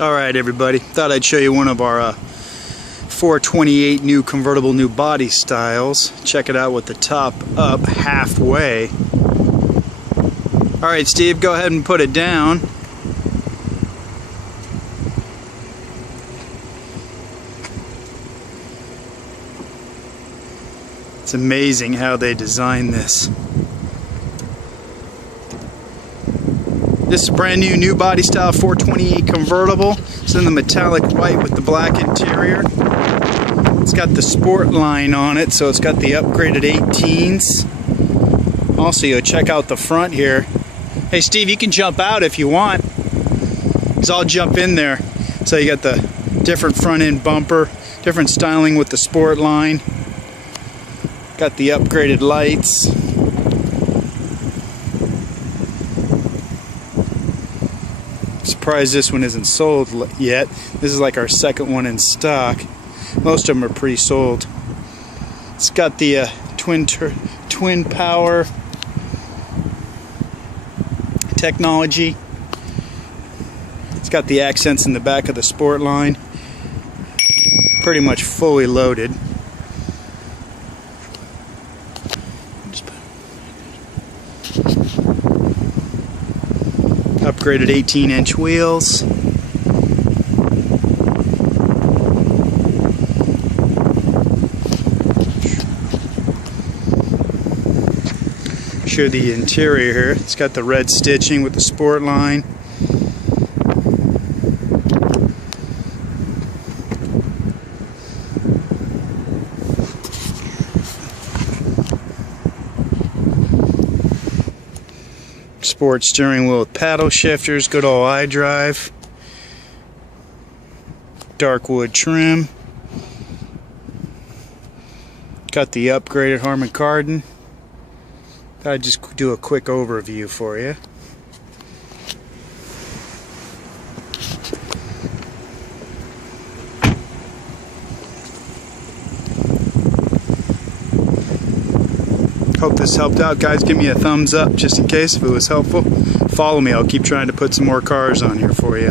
Alright everybody, thought I'd show you one of our 428 new convertible new body styles. Check it out with the top up halfway. Alright Steve, go ahead and put it down. It's amazing how they designed this. This is a brand new body style 428 convertible. It's in the metallic white with the black interior. It's got the sport line on it, so it's got the upgraded 18s. Also, you'll check out the front here. Hey Steve, you can jump out if you want, because I'll jump in there. So you got the different front end bumper, different styling with the sport line. Got the upgraded lights. Surprised this one isn't sold yet. This is like our second one in stock. Most of them are pre-sold. It's got the twin power technology. It's got the accents in the back of the sport line. Pretty much fully loaded. Upgraded 18-inch wheels. Show the interior here. It's got the red stitching with the sport line. Sport steering wheel with paddle shifters, good old iDrive, dark wood trim, got the upgraded Harman Kardon. I'll just do a quick overview for you. Hope this helped out, guys. Give me a thumbs up just in case if it was helpful. Follow me. I'll keep trying to put some more cars on here for you.